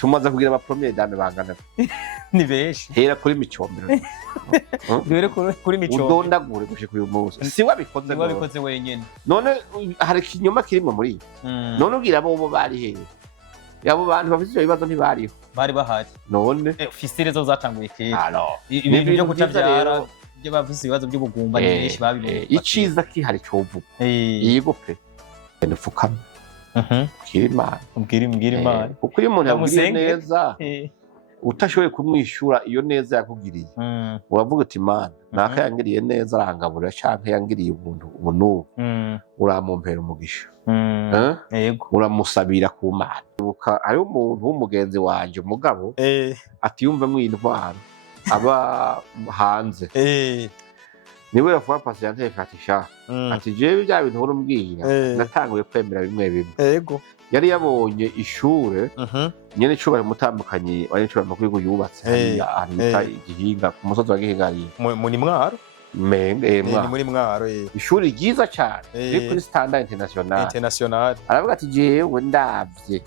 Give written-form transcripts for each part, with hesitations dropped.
tumaze kugira aba premier dame bangana ni benshi hera kuri micombero duhere kuri micombero udondagure gushika uyu munsi si wabikoze wenyene none hari ikinyoma kirimo muri none ugira abo bari hehe yabo bantu bafite ibyo bibazo ntibariho bari bahari none fistile zo zatanguye kera ibintu byo kutabyara byo bafite ibibazo by'ubugumba nyinshi babibonye iciza kihari covuga yego pe ndufukama mbwira imana kuko iyo umuntu yabwiye neza utashoboye kumwishura iyo neza yakugiriye uravuga uti imana naka yangiriye neza arangaburira canke yangiriye ubuntu ubu n'ubu uramumpera umugisha uramusabira ku mana hariho umuntu w'umugenzi wanje umugabo atiyumvamwo intwaro aba hanze niwe yavuga patient ntefata ati jewe bya bintu urumbwira natanguye kwemera bimwe bimwe yari yabonye ishure nyene cubare mutambukanye wari cubare makuru yubatse hariya igihinga ku musozi wa Gihingari muri Mwaro muri Mwaro ishuri ryiza cyane riri kuri standard international aravuga ati jewe ndavye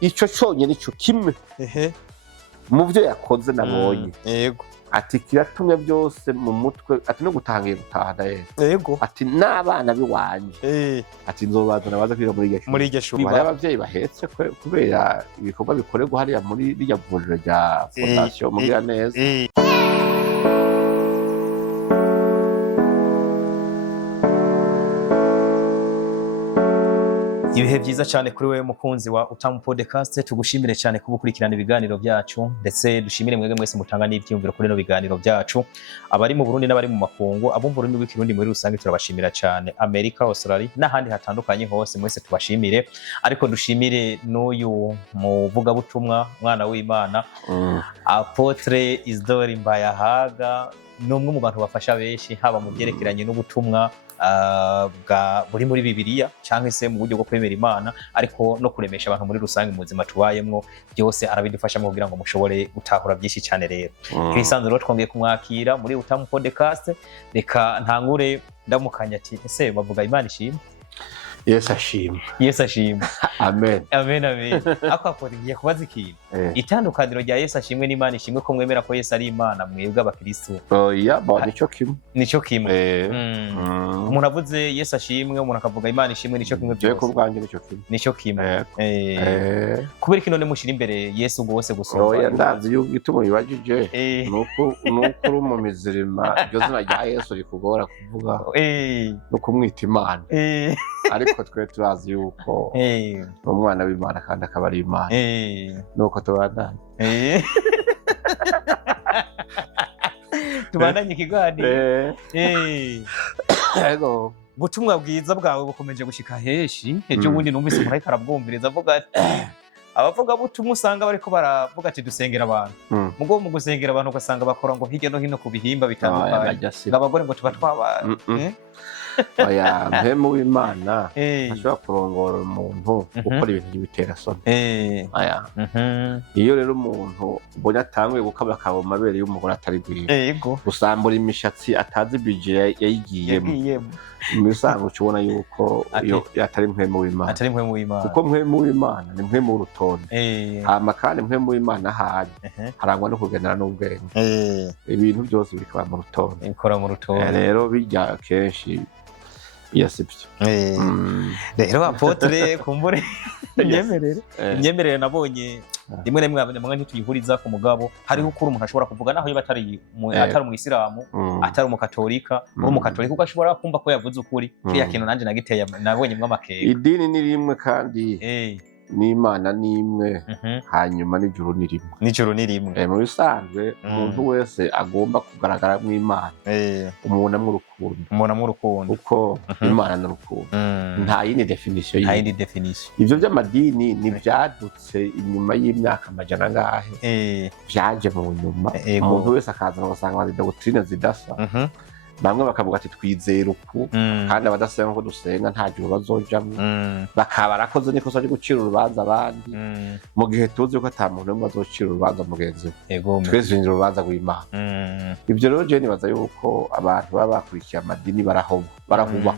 ico conye nico kimwe mu byo yakoze nabonye ati kiratumye byose mu mutwe ati no gutangiye gutahana ati n'abana biwanje ati nzobazana baza kwiga muri iryo shuri bari abavyeyi bahetse kubera ibikorwa bikorerwa hariya muri rya vuriro rya fondation mugira neza ibihe byiza cyane kuri wewe mukunzi wa Utamu Podcast tugushimire cyane kuba ukurikirana ibiganiro byacu ndetse dushimire mwebwe mwese mutanga n'ibyumviro kuri no biganiro byacu abari mu Burundi n'abari mu makungu abumva ururimi rw'ikirundi muri rusange turabashimira cyane Amerika Australia n'ahandi hatandukanye hose mwese tubashimire ariko dushimire n'uyu muvuga butumwa mwana w'Imana Apotre Isidore Mbayahaga n'umwe mu bantu bafasha benshi haba mu byerekeranye n'ubutumwa buri muri Bibiliya cyangwa se mu buryo bwo kwemera Imana ariko no kuremesha abantu muri rusange mu buzima tubayemwo byose arabidufashamo kugira ngo mushobore gutahura byinshi cyane rero ibisanzwe rero twongeye kumwakira muri Utamu Podcast reka ntangure ndamukanya ati ese bavuga Imana ishimwe Yesu ashimwe amen akakora ngiye kubaza ikintu itandukaniro rya Yesu ashimwe n'Imana ishimwe ko mwemera ko Yesu ari Imana mwebwe abakristo nico kimwe umuntu avuze Yesu ashimwe umuntu akavuga Imana ishimwe nico kimwe byose ko bwanjye nico kimwe kubera iki none mushira imbere Yesu gose gusoma ndazi yuko ituma yibajije nuko uri mu mizirima iryo zina rya Yesu rikugora kuvuga no kumwita Imana ariko twe turazi yuko umwana w'Imana kandi akaba ari Imana nuko tubandanye tubandanye ikiganiro butumwa bwiza bwawe bukomeje gushika heshi ejo bundi numvise umuntu arabwumviriza avuga ati abavuga butumwa usanga bariko baravuga ati dusengera abantu mugo mu gusengera abantu ugasanga bakora ngo hirya no hino ku bihimba bitandukanye abagore ngo tuba twabana oya mpemu w'Imana ashobora kurongora umuntu gukora ibintu by'ibiterasoni iyo rero umuntu ubonye atanguye gukabura akaba mu mabere y'umugore atari bwiza gusambura imishatsi atazi budget yayigiyemo misango ubona yuko iyo atari mpemu w'Imana kuko mpemu w'Imana ni mpemu w'urutonde hama kandi mpemu w'Imana harangwa no kugendana n'ubwenge ibintu byose bikora mu rutonde rero bijya kenshi yasibye rero Apotre kumbure imyemerere nabonye rimwe na rimwe ntituyihuriza ku mugabo hariho ukuri umuntu ashobora kuvuga naho iyo atari umuyisilamu atari umukatolika uri umukatolika ugashobora kumva ko yavuze ukuri kiriya kintu nanje nagiteye nabonyemwo amakeke idini ni rimwe kandi n'Imana ni imwe hanyuma n'ijuru ni rimwe mu bisanzwe umuntu wese agomba kugaragara mu Imana umuntu amw'urukundo kuko Imana n'urukundo nta yindi definition ivyo by'amadini ni byadutse inyuma y'imyaka amajana ngahe byaje mu nyuma umuntu wese akazana ugasanga bari doctrine zidasa bamwe bakavuga ati twizera uku kandi abadasenga ko dusenga nta juru bazojamwo bakaba arakoze nikosa ryo gucira urubanza abandi mu gihe tuzi ko ata muntu n'umwe azocira urubanza mugenzi we twese turinze urubanza rw'Imana ibyo rero je nibaza yuko abantu baba bakurikiye amadini barahuba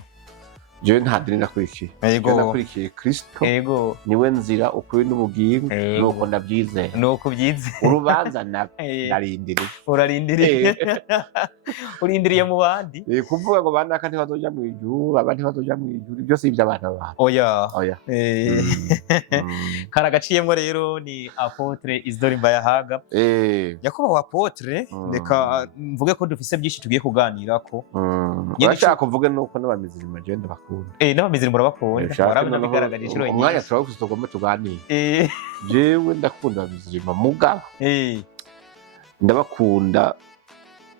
jewe nta dini nakurikiye. Yego. Nakurikiye Kristo. Yego. Niwe nzira ukuri n'ubugingo. Nuko ndabyizeye. Nuko byizeye. Urubanza narindiriye. Urarindiriye. Urindiriye mu bandi. Kuvuga ngo banaka ntibazoja mu ijuru, abandi ntibazoja mu ijuru, ibyo si iby'abantu abantu. Oya. Karagaciyemo rero ni Apotre Isidore Mbayahaga. Nyakubahwa Apotre, reka mvuge ko dufise byinshi tugiye kuganirako. Urashaka kuvuga nuko n'abamizirima agenda bakunda. N'abamizirima murabakunda. Warabona bigaragaje inshuro nyinshi. Umwanya turawufise tugomba tuganire. Jewe ndakunda abamizirima mugabo. Ndabakunda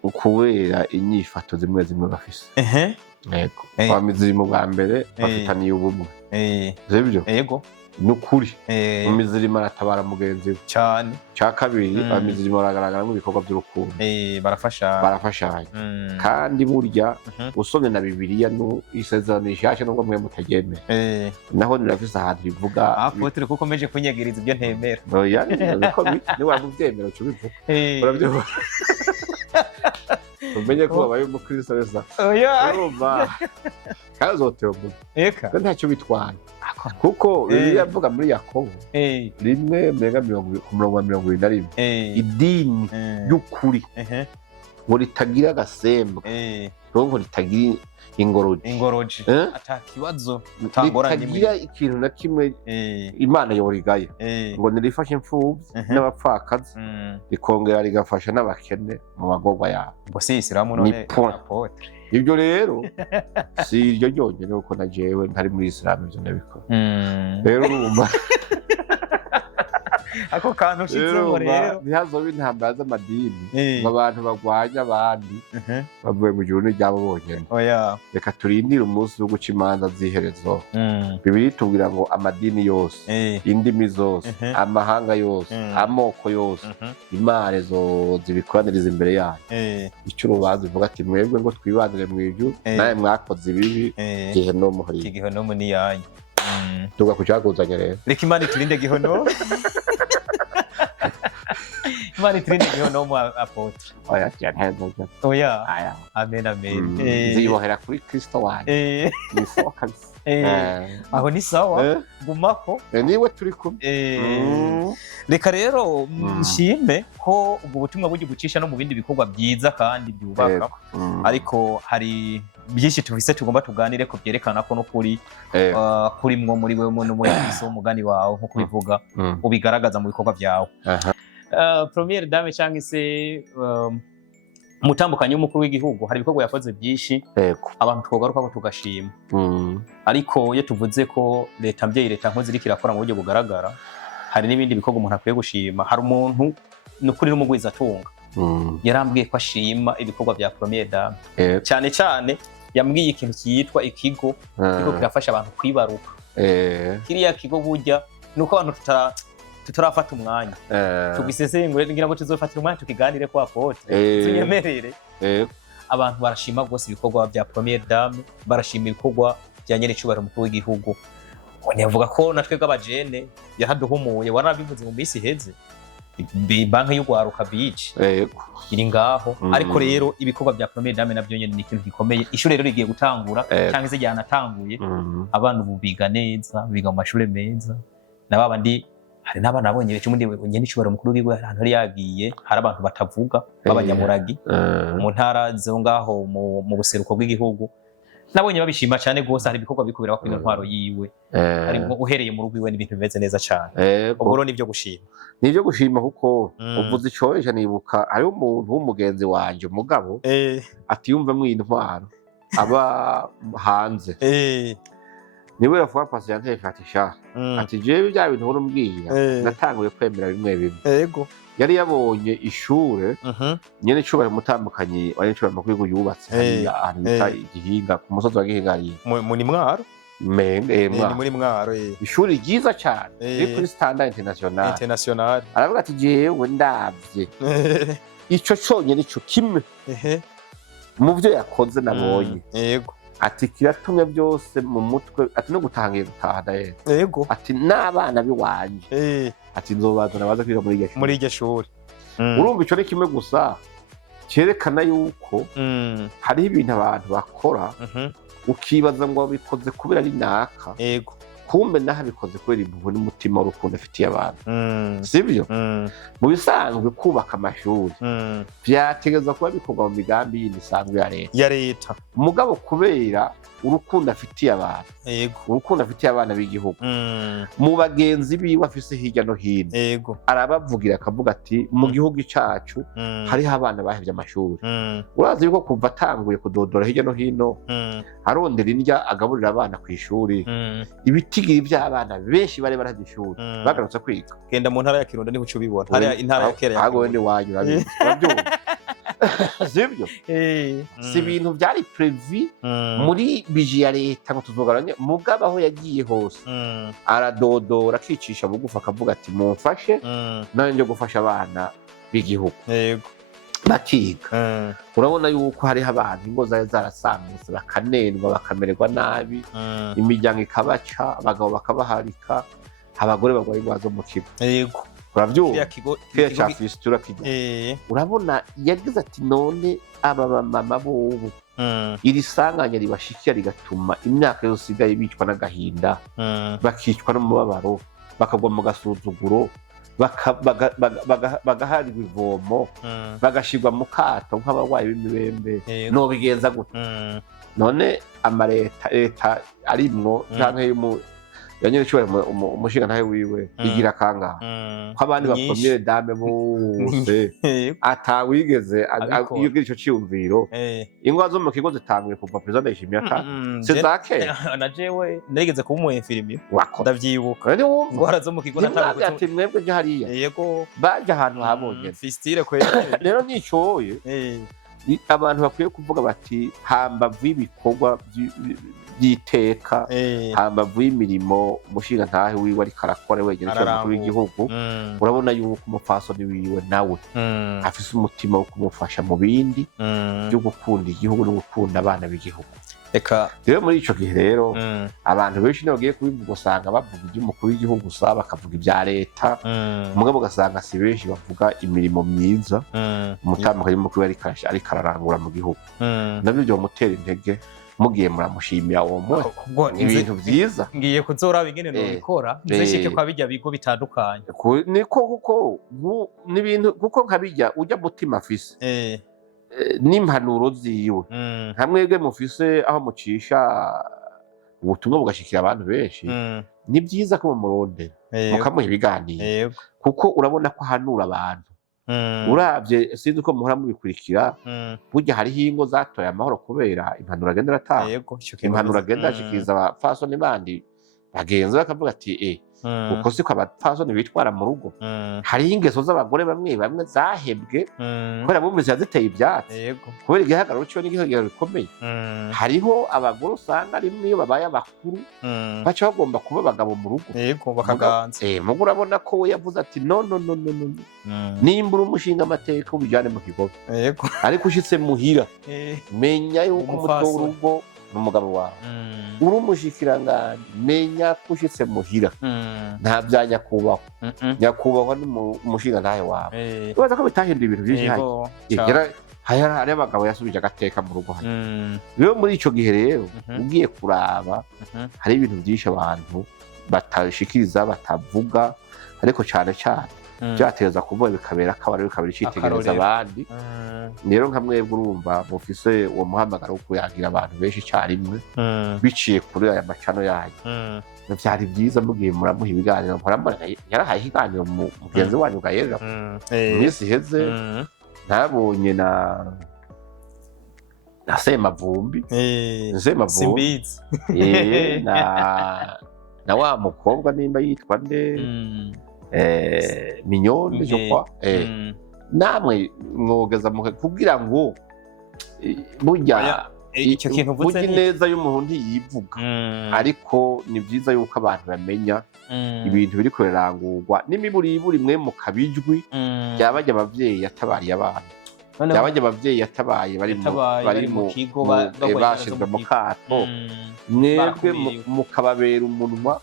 kubera inyifato zimwe zimwe bafise. Yego. Abamizirima bwa mbere bafitaniye ubumwe. Sibyo? Yego. Nukuri umizirima aratabara mugenzi we cyane. Cya kabiri abamizirima baragaragara mu bikorwa by'urukundo. Barafashanya. Kandi burya usomye na Bibiliya no isezerano rishasha nubwo mwe mutagemera. Naho nirafise ahantu bivuga Apotre kuko meje kunyegeriza ibyo ntemera. Oya niko ni wamubyemera cyo bivuga. Urabyumva. Umenye ko babaye mu Kristo resa. Oya. Urumva. Kazote ubu. Eka. Ko ntacyo bitwaye. Kuko Bibiliya avuga muri Yakobo. Rimwe mbega 21. Idini y'ukuri. Ngo ritagira agasembo. Ngo ritagira ingoroji. Atakibazo utangora nimwe. Ritagira ikintu na kimwe Imana yorigaye. Ngo nirifashe imfubyi n'abapfakazi rikongera rigafasha n'abakene mu magorwa yabo. Ngo si Isilamu none Apotre. Ibyo rero si iryo ryonyine uko na jewe ntari muri Isilamu ibyo ndabikora. Rero urumva ako kantu ushitsemo rero ntihazobe intambara z'amadini abantu bagwanya abandi bavuye mu gihugu ryabo bonyene. Oya. Reka turindire umunsi wo guca imanza z'iherezo. Bibiliya itubwira ngo amadini yose, indimi zose, amahanga yose, amoko yose, Imana zibikoraniriza imbere yayo. Icyo urubanza uvuga ati mwebwe ngo twibanire mu ijuru nawe mwakoze ibibi Gehinomu hari. Gehinomu ni yanyu. Tuga kucyakuzanya rero. Reka Imana iturinde Gehinomu. Imana iturinde Gehinomu Apotre. Oya cyane. Oya. Amen amen. Zibohera kuri Kristo wanjye. Ni sawa kabisa. Aho ni sawa. Gumako. Niwe turi kumwe. Reka rero nshime ko ubwo butumwa bugiye gucisha no mu bindi bikorwa byiza kandi byubaka. Ariko hari byinshi tuvise tugomba tuganire ko byerekana ko no kuri mwo muri we no muri Kristo umugani wawe nko kubivuga ubigaragaza mu bikorwa byawe. Première dame cyangwa se umutambukanyi w'umukuru w'igihugu hari ibikorwa yakoze byinshi abantu twogaruka ko tugashima. Ariko iyo tuvuze ko leta nkoze iriko irakora mu buryo bugaragara hari n'ibindi bikorwa umuntu akwiye gushima. Hari umuntu nukuri n'umugwiza atunga yarambwiye ko ashima ibikorwa bya Première dame cyane cyane. Yambwiye ikintu cyitwa ikigo kirafasha abantu kwibaruka. Kiriya kigo burya nuko abantu tutarafata umwanya tugisesengure ngira ngo tuzofatira umwanya tukiganire ko Apotre tunyemerere. Abantu barashima rwose ibikorwa bya Première dame, barashima ibikorwa bya nyerecubahiro umukuru w'igihugu. Yavuga ko natwe bw'abajene yahaduhumuye warabivuze mu minsi iheze. Banki y'Ugwaruka Beach iri ngaho. Ariko rero ibikorwa bya Première dame nabyo nyene ni ikintu gikomeye. Ishure rero rigiye gutangura cyangwa se ryanatanguye. Abantu bubiga neza, biga mu mashure meza. Nababandi hari n'abana nabonye benshi muri nyene icubahiro umukuru w'igihugu ahantu hari yagiye hari abantu batavuga b'abanyamuragi mu ntara zo ngaho mu buseruko bw'igihugu. Nabonye babishima cyane gose. Hari ibikorwa bikubira ko intwaro yiwe ariko uhereye mu rugo iwe n'ibintu bimeze neza cyane. Ubwo nivyo gushima. Nivyo gushima kuko uvuze icoresha nibuka ari umuntu w'umugenzi wanje umugabo ati yumvamwe intwaro aba hanze. Niwe yafuwa patient yafatisha ati jewe bya bintu urumbwira natanguye kwemera bimwe bimwe. Yari yabonye ishure nyene icubahiro umutambukanyi wari icubahiro makuru yubatse hari ahantu bita Igihinga ku musozi wa Gihinga muri Mwaro. Muri Mwaro. Ishuri ryiza cyane riri kuri standard international. Aravuga ati jewe ndavye ico cyonyine ico kimwe mu byo yakoze nabonye. Ati kiratumye byose mu mutwe ati no gutangiye gutaha daye. Ati n'abana biwanje ati nzobazana baza kwiga muri iryo shuri. Urumva ico ni kimwe gusa cyerekana yuko hariho ibintu abantu bakora ukibaza ngo wabikoze kubera ari naka yego kumbe naho abikoze kubera impuhwe n'umutima w'urukundo afitiye abantu sibyo mu bisanzwe kubaka amashuri vyategerezwa kuba bikorwa mu migambi yindi isanzwe ya leta umugabo kubera urukundo afitiye abantu urukundo afitiye abana b'igihugu mu bagenzi biwe afise hirya no hino arabavugira akavuga ati mu gihugu cacu hariho abana bahevye amashuri urazi yuko kuva atanguye kudodora hirya no hino arondera indya agaburira abana kw'ishuri ibitigiri vy'abana benshi bari barahevye ishuri bagarutse kwiga genda mu ntara ya Kirundo niho uca ubibona hariya intara ya Kera ya Kirundo wanyu urabyumva sibyo si ibintu byari prevu muri bije ya leta ngo tuzogaranye mugabo aho yagiye hose aradodora akicisha bugufa akavuga ati mumfashe nanje gufasha abana b'igihugu yego bakiga urabona yuko hariho abantu ingo zari zarasambutse bakanendwa bakamererwa nabi imiryango ikabaca abagabo bakabaharika abagore barwaye indwara zo mu kigo yego uravyumva kiya cha fistura kigo urabona yagize ati none aba bamama bobo iri sanganya ribashikira rigatuma imyaka yose isigaye bicwa n'agahinda bakicwa n'umubabaro bakagwa mu gasuzuguro bagaharirwa ivomo bagashirwa mu kato nk'abarwayi b'imibembe no bigenza gute none leta arimwo canke yanyere cyo umushinga ntaye wiwe igira kanga ko abandi bakomye dame bose atawigeze yugira ico ciyumviro ingwa zo mu kigo zitanguye kuva president Ndayishimiye ata sezake na jewe narigeze kuba umu infirmier ndavyibuka ingwara zo mu kigo natanguye ati mwebwe je hariya yego baje ahantu habonye fistire kwera rero nicoye abantu bakwiye kuvuga bati hambavu ibikorwa byiteka hambavu y'imirimo umushinga ntahe wiwe ariko arakora wenyene cyangwa w'igihugu urabona yuko umupfasoni wiwe nawe afise umutima wo kumufasha mu bindi byo gukunda igihugu no gukunda abana b'igihugu rero muri ico gihe rero abantu benshi niyo bagiye kubivuga usanga bavuga iby'umukuru w'igihugu gusa bakavuga ibya leta mugabo ugasanga si benshi bavuga imirimo myiza umutambukanye w'umukuru ariko ararangura mu gihugu nabyo byomutera intege mugiye muramushimira uwo munsi ibintu vyiza ngiye kuzoraba ingene no bikora nzeshike kwa bijya bigo bitandukanye niko kuko n'ibintu kuko nkabijya ujya mutima afise n'impanuro ziwe hamwebwe mufise aho mucisha ubutumwa bugashikira abantu benshi ni byiza ko mumurondera mukamuha ibiganiro kuko urabona ko ahanura abantu uravye sinzi uko muhora mubikurikira burya hariho ingo zatoye amahoro kubera impanuro agenda aratanga impanuro agenda ashikiriza abapfasoni bandi bagenzi bakavuga ati uko siko abapfasoni bitwara mu rugo hariho ingeso z'abagore bamwe bamwe zahebwe kubera bumvise yaziteye ivyatsi kubera igihagararo ciwe n'igihagararo gikomeye hariho abagore usanga rimwe iyo babaye abakuru baca bagomba kuba abagabo mu rugo bakaganza mugo urabona ko we yavuze ati no nimbura umushinga amateka ubijane mu kigobe ariko ushitse muhira menya yuko umutwe w'urugo n'umugabo wawe uri umushikiranganje menya ko ushitse muhira nta bya nyakubahwa n'umushinga ntahe wawe ubaza ko bitahinduye ibintu byinshi hari abagabo yasubije agateka mu rugo rero muri ico gihe rero ugiye kuraba hari ibintu byinshi abantu batashikiriza batavuga ariko cyane byategereza kuvuga bikabera akabari bikabera icitegereza abandi rero nka mwebwe urumva mufise uwo muhamagaro wo kuyagira abantu benshi icyarimwe biciye kuri aya macano yanyu byari byiza mugiye muramuha ibiganiro murambona yarahaye ikiganiro mugenzi wanyu Gayera iminsi iheze nabonye na Semavumbi na wa mukobwa nimba yitwa nde minyoni je kwa namwe mwogeza kugira ngo burya icyo kintu vuze neza y'umuntu yivuga ariko ni byiza yuko abantu bamenya ibintu biri kurangurwa n'imiburiburi mwe mu kabijwi byabajya abavyeyi yatabariye abana byabajya abavyeyi yatabaye bari mu kigo bashizwe mu kato mwebwe mukababera umunwa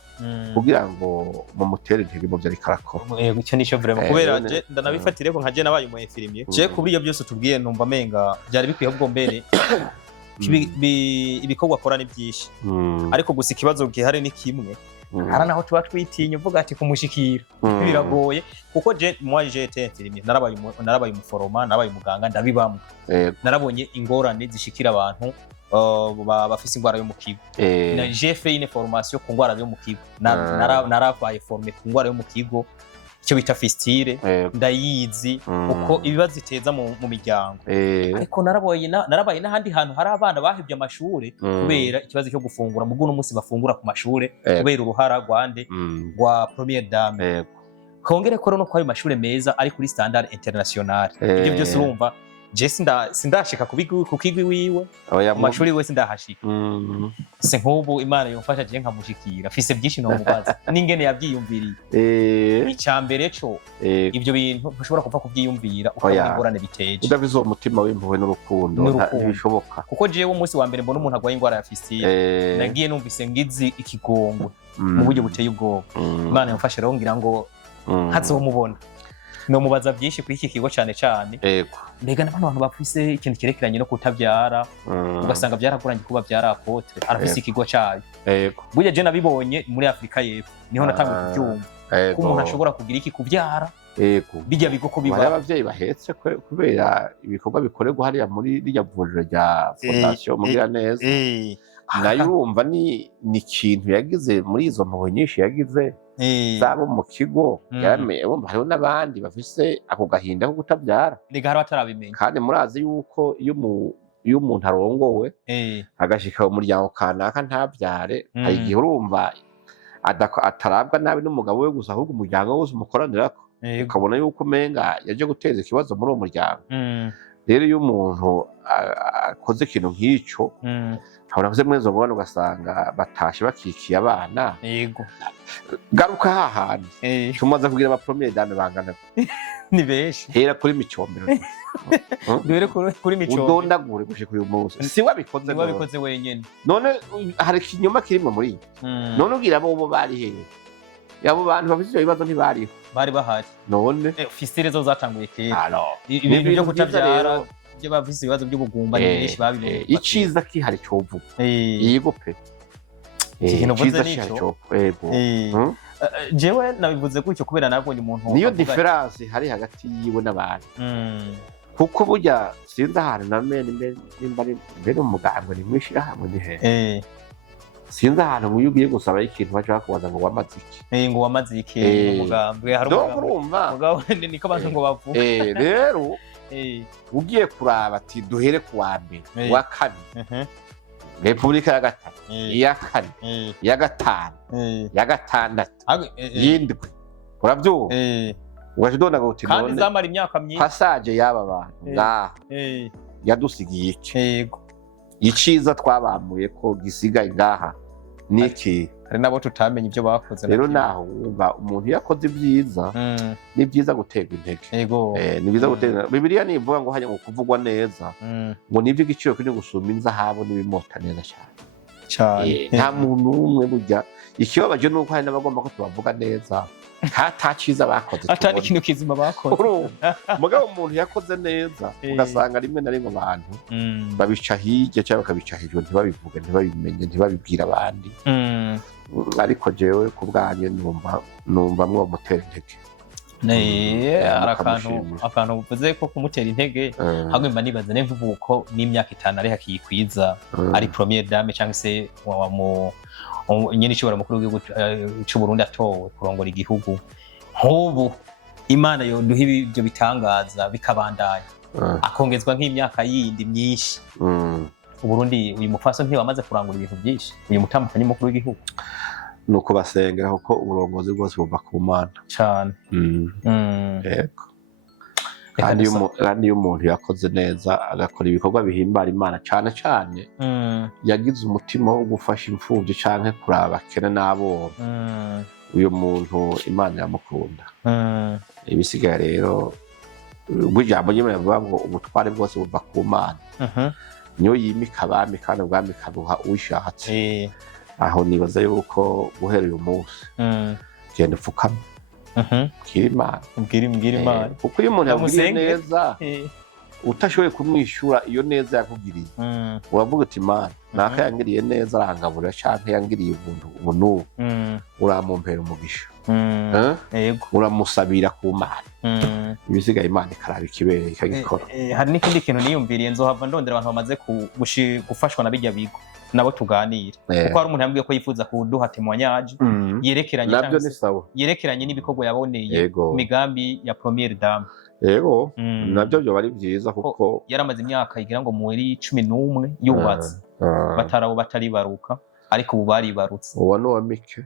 kugira ngo mumutere intege mu byo ariko arakora icyo nico vraiment kubera je ndanabifatire ko nkaje nabaye umu infirmier je kubiri iyo byose tubwiye numva menga byari bikwiye ubwo mbere ibikorwa akora ni byinshi ariko gusa ikibazo gihari ni kimwe hari naho tuba twitinya uvuga ati kumushikira biragoye kuko moi j'étais infirmier narabaye umuforoma narabaye umuganga ndabibamwe narabonye ingorane zishikira abantu bafise ingwara yo mu kigo j'ai fait une formation ku ngwara yo mu kigo narabaye formé ku ngwara yo mu kigo icyo bita fistire ndayizi uko ibibazo iteza mu miryango ariko narabaye n'ahandi hantu hari abana bahebye amashure kubera ikibazo cyo gufungura mu guno munsi bafungura ku mashure kubera uruhara rwande rwa première dame kongere ko no kwayo mashure meza ari kuri standard international ibyo byose urumva je sindashika ku kigwi wiwe amashuri wese ndahashika se nk'ubu Imana yomfasha je nkamushikira fise byinshi no mubaza n'ingene yavyiyumviriye icambere cyo ibyo bintu ntushobora kuva kubyiyumvira ukabona ingorane biteje udavize umutima w'impuhwe n'urukundo ntibishoboka kuko jewe umunsi wa mbere mbona umuntu agwaye ingwara ya fistile nagiye numvise ngizi ikigongwe mu buryo buteye ubwoba Imana yomfasha rero ngira ngo hazomubona no mubaza byinshi kuri iki kigo cyane mbega n'abantu bafise ikintu kirekeranye no kutabyara ugasanga byaraguranye kuba byara apotre arafise ikigo cyayo burya je nabibonye muri Afrika y'Epfo niho natangiye kubyumva ko umuntu ashobora kugira iki kubyara bijya bigo ko biba abavyeyi bahetse kubera ibikorwa bikorerwa hariya muri rya vuriro rya fondation mugira neza nayo urumva ni ikintu yagize muri izo mpuhwe nyinshi yagize zabo mu kigo hariho n'abandi bafise ako gahinda ko kutabyara niga hari batarabimenya kandi murazi yuko iyo umuntu arongowe agashika mu muryango kanaka ntabyare hari igihe urumva atarabwa nabi n'umugabo we gusa ahubwo umuryango wose umukoranirako ukabona yuko umenga yaje guteza ikibazo muri uwo muryango rero iyo umuntu akoze ikintu nk'icyo habona kuze mwezo ngwana ugasanga batashe bakikiye abana garuka hahandi tumaze kugira aba première dame bangana ni benshi hera kuri micombero dore kuri micombero udondagure gushika uyu munsi si wabikoze wenyene none hari ikinyoma kirimwe muri none ugira abo bari hehe yabo bantu bafite ibyo bibazo ntibariho bari bahari none fistile zo zatanguye kera ibintu byo kutabyara byo bafise ibibazo by'ubugumba n'ibinshi babimenye iciza kihari covuga yego pe ikintu vuze nico jewe nabivuze gutyo kubera nabonye umuntu niyo difference hari hagati yiwe n'abantu kuko burya sinzi ahantu namenye mbere umuganga ni mwishira hamwe ni he sinzi ahantu ngo ugiye gusaba ikintu baje bakubaza ngo wamaze iki ngo wamaze iki umugambwe hari umugabo niko abantu ngo bavuga rero ugiye kuraba ati duhere ku wa mbere wa kabiri Repubulika ya gatatu iya kane iya gatanu iya gatandatu y'indwi urabyumva waje dondaga uti none kandi zamara imyaka myinshi passage y'aba bantu ngaha yadusigiye iki iciza twabamuye ko gisigaye ngaha niki hari nabo tutamenye ibyo bakoze rero naho umva umuntu yakoze ibyiza ni byiza guterwa intege ni byiza guterwa Bibiliya nivuga ngo hajya kuvugwa neza ngo nivyo igiciro kiri gusuma inzahabu n'ibimota neza cyane nta muntu umwe burya ikibabaje nuko hari n'abagomba ko tubavuga neza ataciza bakoze atari ikintu kizima bakoze mugabo umuntu yakoze neza ugasanga rimwe na rimwe abantu babica hirya cyangwa bakabica hejuru ntibabivuge ntibabimenye ntibabibwira abandi ariko jewe ku bwanyu numva mwo mutera intege akantu uvuze ko kumutera intege ahubwo mba nibaza nk'uko n'imyaka 5 ari hakikwiza ari première dame cyangwa se nyine ishobora mukuru w'igihugu cy'u Burundi atowe kurongora igihugu nk'ubu Imana yoduha ibyo bitangaza bikabandanya akongezwa nk'imyaka yindi myinshi Burundi uyu mufaso ntiwamaze kurangura ibintu byinshi uyu mutambukanye mukuru w'igihugu nuko basengera kuko uburongozi bwose buva ku Mana cyane yego kandi iyo umuntu yakoze neza agakora ibikorwa bihimbara Imana cyane yagize umutima wo gufasha imfubyi canke kuraba abakene n'aboro uyu muntu Imana yamukunda ibisigaye rero bujambo nyine bavuga ngo ubutware bwose buva ku Mana niyo yimika abami kandi ubwami kabuha uwishatse aho nibaza yuko guhera uyu munsi genda upfukame mbwira Imana mbwira Imana kuko iyo umuntu yabwiye neza utashoboye kumwishyura iyo neza yakugiriye uravuga uti mana naka yangiriye neza arangaburira canke yangiriye ubu n'ubu uramumpera umugisha uramusabira ku mana ibisigaye imana ikaraba ikibereye ikagikora. Hari n'ikindi kintu niyumviriye nzohava ndondera abantu bamaze gufashwa na bijya bigo nabo tuganira kuko hari umuntu yambwiye ko yifuza kuduha témoignage yerekeranye n'ibikorwa yaboneye migambi ya première dame. Yego nabyo byo bari byiza kuko yaramaze imyaka igira ngo muri 11 yubatse bataribaruka ariko ubu baribarutse. Uwa no wamike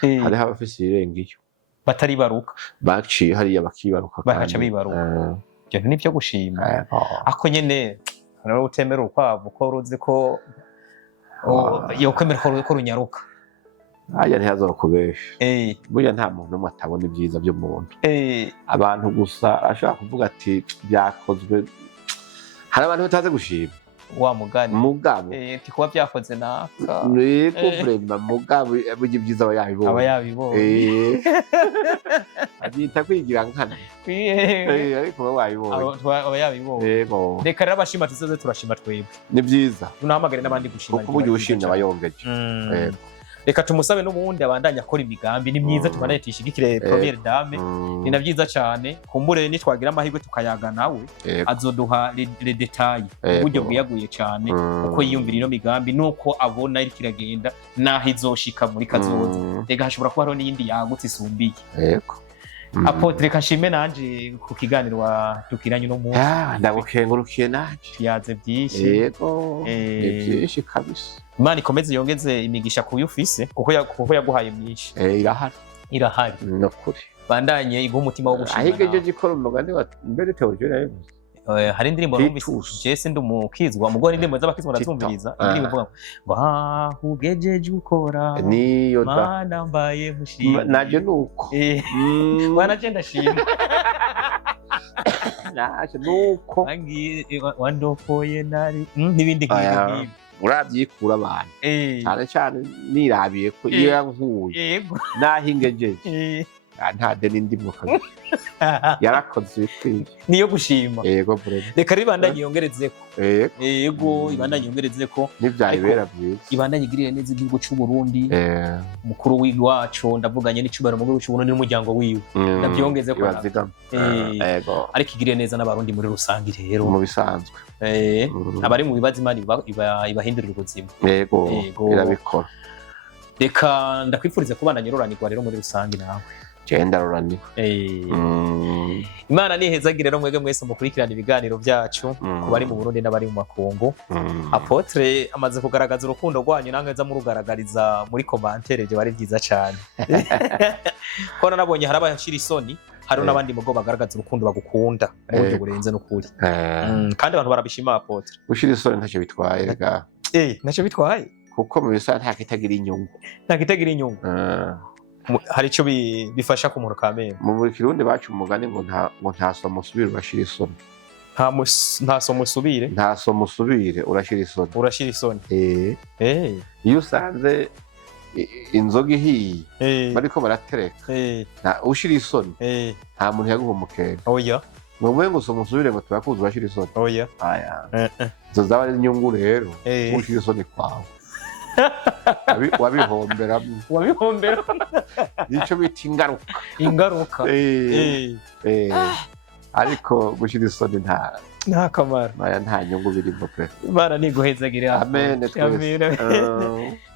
hari abafise irengiyo bataribaruka baciye hariya bakibaruka bakaca bibaruka. Ibyo ni byo gushima ako nyene rero utemera ukwavu ko ruzi ko yokwemera ko runyaruka aya ntihazokubesha burya nta muntu umwe atabona ibyiza by'umuntu abantu gusa ashaka kuvuga ati byakozwe hari abantu bataze gushima wa mugani mugabo kuba byakoze naka yego vrema mugabo burya ibyiza aba yabibonye abyita kwigira nkana ariko aba yabibonye reka rero abashima tuzoze turashima twebwe ni byiza tunahamagare n'abandi gushima kuko burya ushimye abayongeje. Reka tumusabe n'ubundi abandanya akora imigambi ni myiza tubanaye tishigikire première dame ni navyiza cyane kumbure nitwagira amahirwe tukayaga nawe azoduha les détails uburyo bwiyaguye cyane uko yiyumvira ino migambi nuko abona iri kiragenda naho izoshika muri kazoza rega hashobora kuba hariho n'iyindi yagutse isumbiye. Apotre kashime nanje ku kiganiro tukiranye no munsi ndagukengurukiye nanje yaze byinshi yego byinshi kabisa. Imana ikomeze yongeze imigisha kuyo ufise kuko yaguhaye myinshi irahari nokuri bandanye iguha umutima wo gushima ahigeje gikora umugani wa mbere teogera hari indirimbo numvise Jesse ndumukizwa umugore indirimbo z'abakizwa ndatumviriza indirimbo ivuga ngo ugejeje ukora niyo da mana mbaye mushima naje nuko bana genda shima naje nuko wandokoye nari n'ibindi nk'ibi urabyikura abantu cyane cyane nirabiye ko iyo yankuye nahingejeje nta deni ndimo kabisa yarakoze bikwiye niyo gushima. Yego brother reka ribandanye yongerezeko yego ibandanye yongerezeko n'ivyayibera byiza ibandanye igirire neza igihugu cy'u Burundi mukuru w'iwacu ndavuganye n'icubaro mu gihugu cy'u Burundi n'umuryango wiwe ndabyongeze ko yego ariko igirire neza n'abarundi muri rusangi rero mu bisanzwe abari mu bibazo Imana ibahindurira ubuzima. Yego irabikora. Reka ndakwifuriza kubandanya uroranirwa rero muri rusangi nawe genda rorani Imana nihezagire rero mwege mwese mukurikirana ibiganiro byacu kubari mu Burundi n'abari mu makungu. Apotre amaze kugaragaza urukundo rwanyu nange za murugaragariza muri commentaire byo bari byiza cyane ko nabonye hari abashira isoni hari n'abandi mugo bagaragaza urukundo bagukunda mu buryo burenze n'ukuri kandi abantu barabishima. Apotre ushira isoni ntacyo bitwaye rega ntacyo bitwaye kuko mu bisa nta kitagira inyungu hari icyo bifasha ku muntu kamere. Mu Kirundi bacu umugani ngo nta somo usubire urashira isoni. Nta somo usubire? Nta somo usubire urashira isoni. Urashira isoni? Iyo usanze inzoga ihiye bariko baratereka ushira isoni nta muntu yaguha umukera. Oya mwe ngo somo usubire ngo turakuzi urashira isoni. Oya zo zaba ari inyungu rero ushira isoni kwawe wabihombera nicyo bita ingaruka ariko gushira isoni nta kamaro nta nyungu birimo pe. Imana niguhezagire. Amen.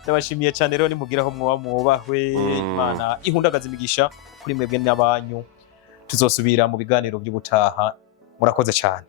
Ndabashimiye cyane rero nimugiraho mwubahwe Imana ihundagaza imigisha kuri mwebwe n'abanyu tuzosubira mu biganiro by'ubutaha murakoze cyane.